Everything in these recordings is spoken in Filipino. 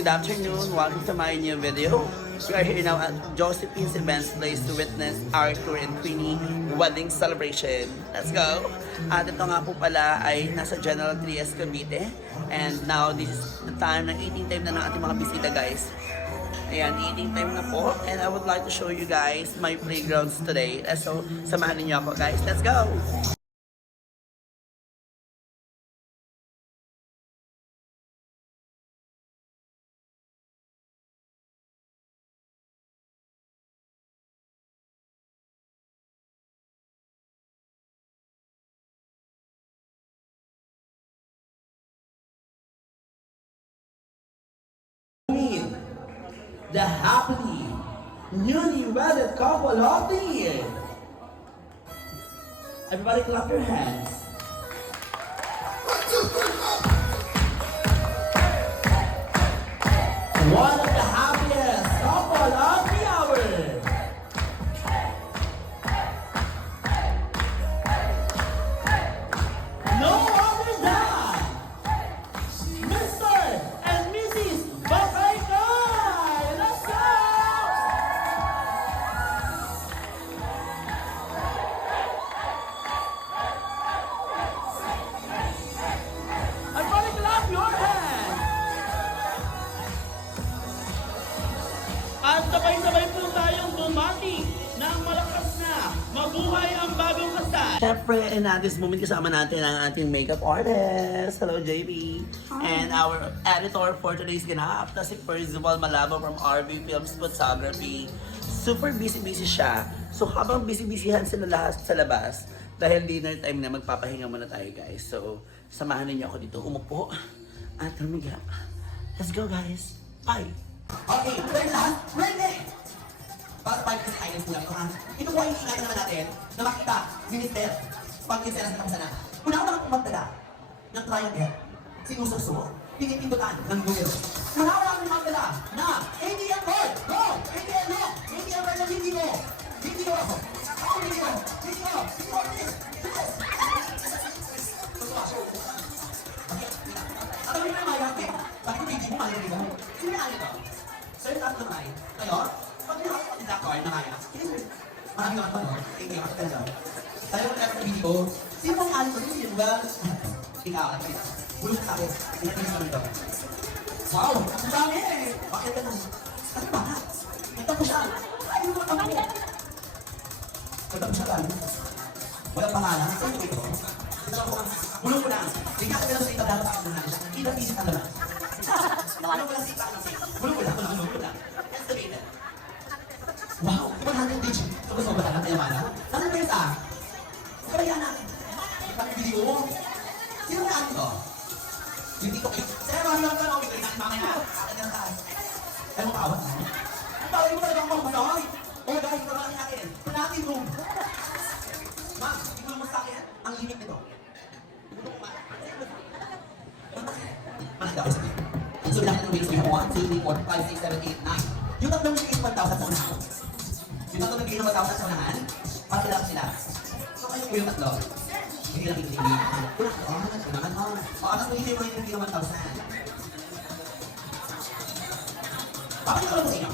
good afternoon. Welcome to my new video. We are here now at Josephine's Events Place to witness Arthur and Queenie wedding celebration. Let's go! At ito nga po pala ay nasa General Trias, Cavite. And now this is the time ng eating time na ng ating mga bisita, guys. Ayan, eating time na po. And I would like to show you guys my playgrounds today. So, samahan niyo ako, guys. Let's go! The happily newly wedded couple of the year. Everybody clap your hands. One of the happiest couple of the hour. No other than Mr. and Mrs. Bakaykai. Let's go! Everybody clap your hands. At sabay-sabay po tayong bumati ng malakas na mabuhay ang bagong kasal. Siyempre, in this moment kasama natin ang ating makeup artist. Hello, JB. And our editor for today's ganap, na si Percival Malabo from RV Films Photography. Super busy-busy siya. So habang busy-busyhan sila lahat sa labas, dahil dinner time na, magpapahinga muna tayo, guys. So, samahan ninyo ako dito. Umupo at humigap. Let's go, guys. Bye! Okay, turn lahat. Ready! Para sa 5 minutes silence muna ito, ha? Ito po ay ingatan naman natin na makita, Minister, pag-kinsela sa kamasana. Una ko naman magdala ng triangle, sinususo, pinipindutan ng numero. Una ko naman magdala na ATM card, go! ATM mo! ATM card na hindi mo! Hindi mo! Ako, hindi mo! Hindi mo! Hindi mo! Bilis! Bilis! Ang gawin mo na mayang, eh. Bakit hindi mo mayang dito? Sino na ito? Sir, lahat na may. Kayo? Pag nilakot ko nila card na kaya, marami naman pa, no? Thank you, ka na. Tayo mo tayo sa video. Sino ang aling ko? Sino ba? Ikaw, at kita. Bulong sa akin. Pinapinis namin ito. Wow! Ang dami eh! Bakit ka na? Ano ba? Ito ko siya. Ay, ano ba kami? Ito ko siya lang. Walang pangalan. Saan ko ito? Ito ko. Bulong ko na. Tingnan ka na sa ito. Dapat ako na. Kita pisit ang laman. Bulong ko na sa ito. Bulong ko na. Bulong ko na. Estimated. Wow! 100 digit. Ito ko sobrang lang kayamana. Nasaan ba yung isa? Kaya natin. Pag-video mo. Sino na ito? Yung dito kayo. Sir, ano lang ka na? Ito yung mamaya. Akin na taas. Ay mo kawat na. Ang tawag mo talagang mamaya. O dahil ito lang natin. Ito natin room. Ma'am, tingnan mo sa akin. Ang limit nito. Ito ko ma. Mahal ako sabihin. So lahat ng videos mo 1, 2, 3, 4, 5, 6, 7, 8, 9. Yung tatlong naging 1,000 sa unahan. Yung tatlong naging 1,000 sa unahan, pakilap sila. So kayo po yung tatlo. Hindi lang hindi. Unahan mo. O anak mo hindi mo yung naging 1,000. Bakit ko lang sa inyo?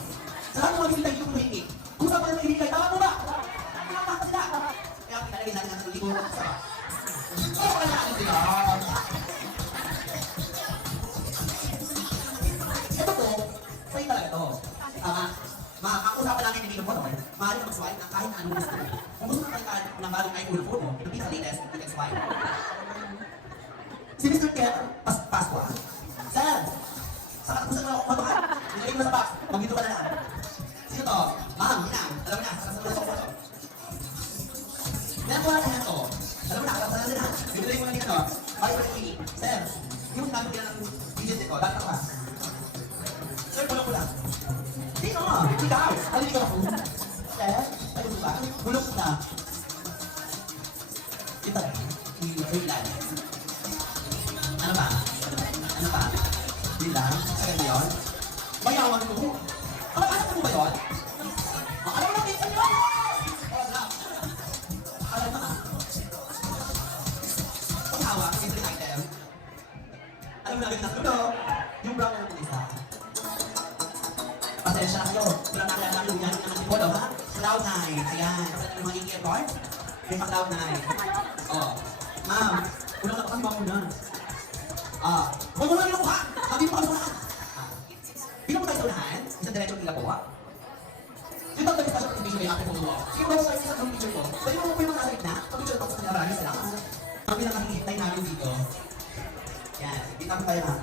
Sa lahat ng mga bisita yung kumihingi. Kung saan pa na mahihingi kayo, tama mo ba? Tama ka sila. Kaya pinalagay natin ang libo sa oo, kaya natin sila. Ito po, sa'yo talaga ito. Makakakusapan namin ni Milo po, maaari na mag-swipe ng kahit anong gusto. Kung gusto na kayo ng bagong ay ulo po, ito sa latest, you can swipe. Si Mr. Ken, Pasqua. Sir, saka kung saan mo ako matukan, nilagay mo sa box, magdito ka na lang. Sino to? Ma'am, hinang, alam mo na, saka sa mga sa photo. Meron ko na to. Alam mo na, alam mo na lang. Binilay mo na dito, bakit ko na Sir, yung namin kaya ng digit ko, bakit ako ba? Sir, bulong ko lang. Sino? Ikaw! Halili ka ako. Sir, ano ba? Bulong ko na. Ito, ilan. Ano ba? Ano ba? Bilang? Sa ganda yun? Mayaman ko. Alam mo ba yun? Alam mo na kita yun! Alam mo na. Pag-hawak, favorite item. Alam mo na rin na ito. Yung brown na ito isa. pasensya na kayo. Wala na kaya namin yung naman si Polo, ha? Cloud9. Ayan. Kapag yung mga EKF card, may pa Cloud9. Oh. Ma'am, unang lakas ba muna? Huwag mo lang yung mukha! Sabi mo kami muna! Bilang mo tayo sa unahan, isang diretsong ila po, ha? Di ba balik pa siya pag-picture may aking photo? Sige mo sa isang picture ko. Pwede mo po yung mga narik na? Pag-picture ko sa kanila, maraming salamat. Ang pinakahihintay namin dito. Yan, bitang tayo na.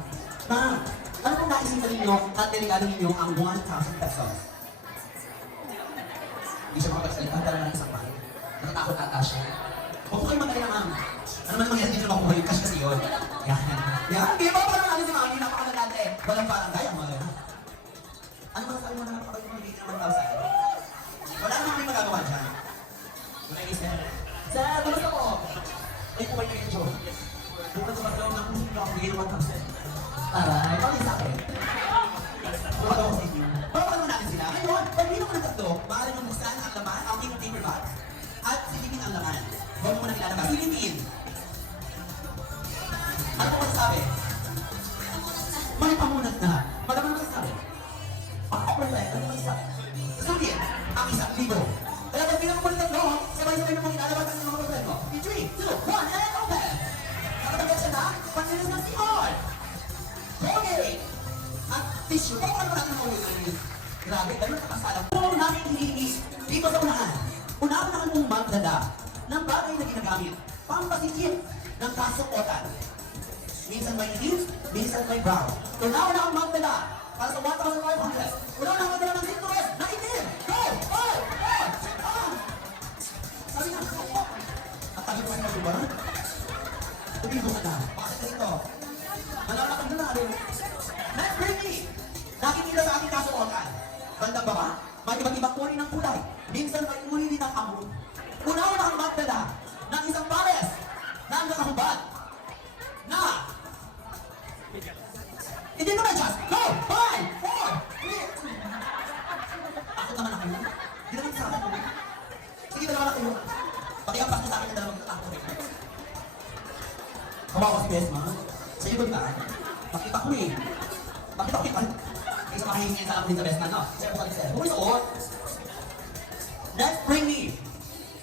Ma'am, ano kung naisipan ninyo at niregalo ninyo ang 1,000 pesos? Hindi siya makapagsalita, dala na isang mahal. Natatakot ata siya. Huwag po kayo magaling na, ma'am. Ano man mangyari dito na makuha yung cash kasi yun. Yan. Yan. Hindi ba parang natin si mami, napakalagante. Walang barangay, ang mga. Ano ba sabi mo na kapag mo hindi naman 1,000? Wala naman may magagawa dyan. Wala yung sir. Sir, gusto ko. Ay, kumay kayo yung joke. Bukas sa daw na kung hindi ako bigay ng 1,000. Aray, pang isa akin. Bukas ako sa inyo. Papakan mo natin sila. Ngayon, pag hindi naman ng tatlo, maaari mong buksan ang laman, ang king paper bag. At silipin ang laman. Huwag mo na nilalabas. Silipin. Ano po masasabi? May pamunat na. Malaman mo masasabi? Perfect. Ano masasabi? Silipin. Ang isang libo. Kaya pag bilang mo ng tatlo, sabay-sabay mo ilalabas ang mga kapatid mo. In 3, 2, 1, and open! Nakatagay siya na, pagkilis ng CR! Okay! At tissue, kung ano natin mga ulit. Grabe, ganun nakasalang. Kung namin hinihingi dito sa unahan, unahan mong magdala ng bagay na ginagamit, pampasikip ng kasuotan. Minsan may leaves, minsan may brown. Unahan ang magdala para sa 1,500. Unahan ang magdala ng tinturos na itim. Go! Oh! Oh! Ah! Sabi nga, at tabi pa siya ba? Tubigo ka na. Bakit ka dito? Malalakad na natin. Next Brittany! Nakikita sa aking kasuotan. Banda ba ba? May iba't ibang uri ng kulay. Minsan may uri din ng amon. Unahan ang magdala ng isang pares na ang nakahubad na hindi naman just go! 5, 4, 3 Takot naman ako. Hindi naman sa akin. Sige, dalawa na kayo. Pakiampas na sa akin na dalawang tatakot rin. Kawawa si Besma. Sa iyo ba? Makita ko eh. Bakit ako ipan? Kaysa makahingin sa ako din sa Besma, no? Sir, huwag isuot. Let's bring me.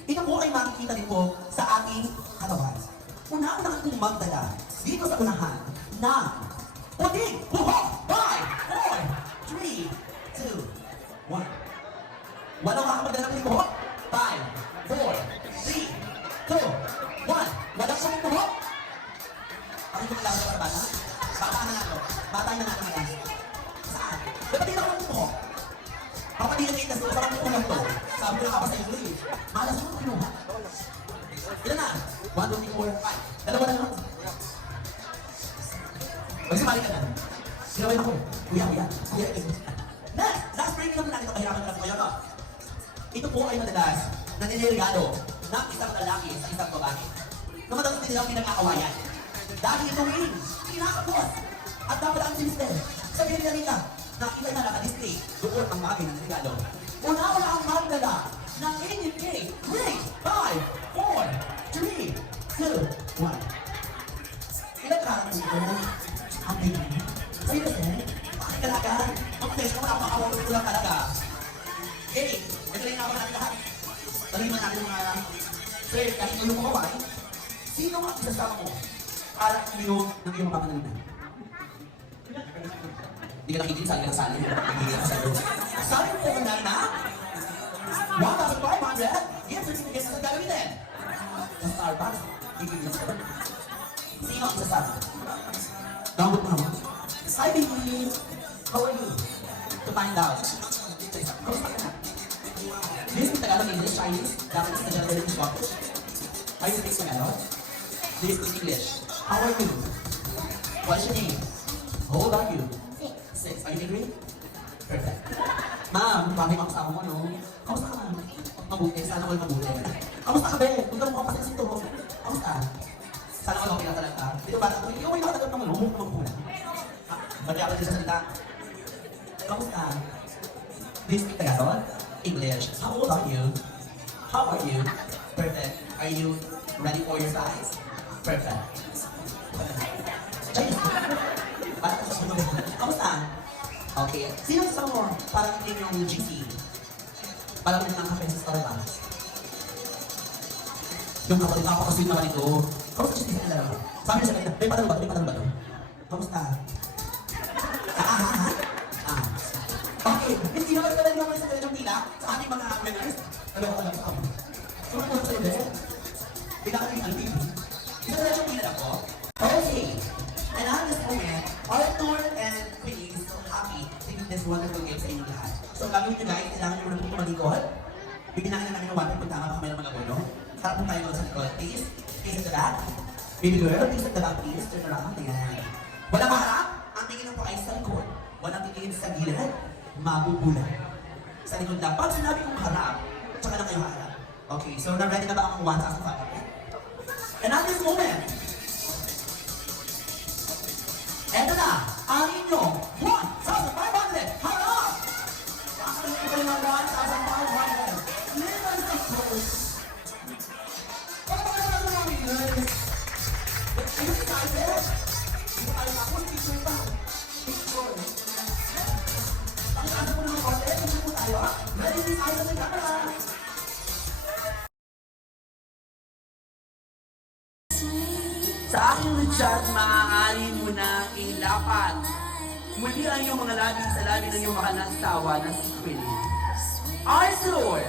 Ito po ay makikita din po sa aking katawan. Una-una kong magdala dito sa unahan na puting buhok! 5, 4, 3, 2, 1. Walang makakapagdala ng puting buhok? 5, 4, 3, 2, 1. Walang puting buhok? Ano yung magdala sa bata? Bata na nga to. Bata na nga naman. Saan? Dapat dito ako ng buhok. Papaliligay na sila sa mga ulang to. Sabi ko na kapasa yung ulit. Malas mo kinuha. Ilan na? 1, 2, 3, 4, 5. Dalawa na lang. Magsibalik ka na. Sinaway ako. Kuya. Next! Last break naman natin ito. Kahirapan ka ngayon. Ito po ay madalas na niliregalo ng isang lalaki sa isang babae. Na madalas nilang pinag-aawayan. Dahil ito rin, kinakapos. At dapat ang sinistel. Sabihin niya Rita, na ilay na naka-display doon ang bagay ng regalo. Una-una ang magdala ng inyong cake. 3, 5, 4, 3, 2, 1. Ilan ka ang ito? Ang baby. Sa'yo kasi, bakit talaga? Mag-test naman ako makawag ko lang talaga. Okay, ito rin naman natin lahat. Taliman natin mga sir, kahit yung lumukaway, sino ang isasama mo para uminom ng iyong pamanalunan? Hindi ka nakikinig, sali ka sali. Hindi ka sali. Sali mo po na 1,500. Yes, sir, sige, saan gagawin? Sa Starbucks. Hindi ka sir. Sino ang isasama? Download mo naman. Hi, baby! How are you? To find out. Kamusta ka na? This is Tagalog, English, Chinese. Dapat sa Tagalog, English, Scottish. Are you speaking Tagalog? This is English. How are you? What's your name? How old are you? 6. Are you agree? Perfect. Ma'am, bagay mga kasama mo, no? Kamusta ka, ma'am? Mabuti. Sana all mabuti. Kamusta ka, be? Huwag ka mukha pasin sito. Kamusta? Sana all okay na talaga. Dito ba? Hindi ko may nakatagal naman, no? Huwag naman muna. Bati ako din sa salita. Kamusta? Do you speak Tagalog? English. How old are you? How are you? Perfect. Are you ready for your size? Perfect. Chinese. Kamusta? Okay. Sino sa mo? Parang hindi yung GC. Parang hindi ng kape sa Starbucks. Yung kapatid, napakasweet naman ito. Kamusta siya sa kanila? Sabi niya sa kanila, may patanong ba ito? May patanong ba ito? Kamusta? Okay, hindi naman talaga naman sa kanilang pila sa ating mga winners. Ano ko lang sa kamo? Sumunod sa iyo, pila ka rin ang TV. Isa na yung pila ako. Okay. And at this moment, Arthur and Queen is so happy to give this wonderful gift sa inyong lahat. So, gagawin nyo guys, kailangan nyo muna po tumalikod. Bibinangin na namin ng water kung tama baka mayroong mga bono. Harap po tayo sa likod. Please, face at the back. Baby girl, face at the back, please. Turn around. Tingnan. Walang maharap. Ang tingin po ay sa likod. Walang tingin sa gilid. Mabubula. Sa likod lang. Pag sinabi kong harap, tsaka na kayo harap. Okay, so na-ready na ba akong 1,500? And at this moment, eto na, ang inyong 1,500! Harap! Ang inyong 1,500! Limas of course! Paano naman ang winners? Ayun si Kaiser! Ito tayo ako, picture pa. Picture. Pakikasa po naman konti, picture po tayo. Ready si Kaiser sa camera! Sa aking Richard, maaari mo na ilapat. Muli ang iyong mga labi sa labi ng iyong makanasawa na si Queen. Arthur,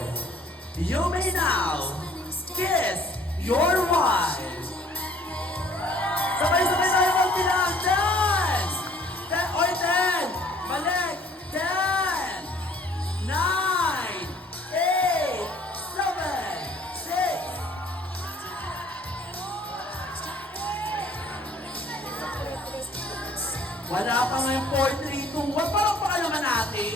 you may now kiss your wife. Sabay-sabay tayo magbilang. 10! 10 or 10! Balik! 10! 9! 8! 7! 6! Wala pa ngayong 4, 3, 2, 1. Parang pa naman natin.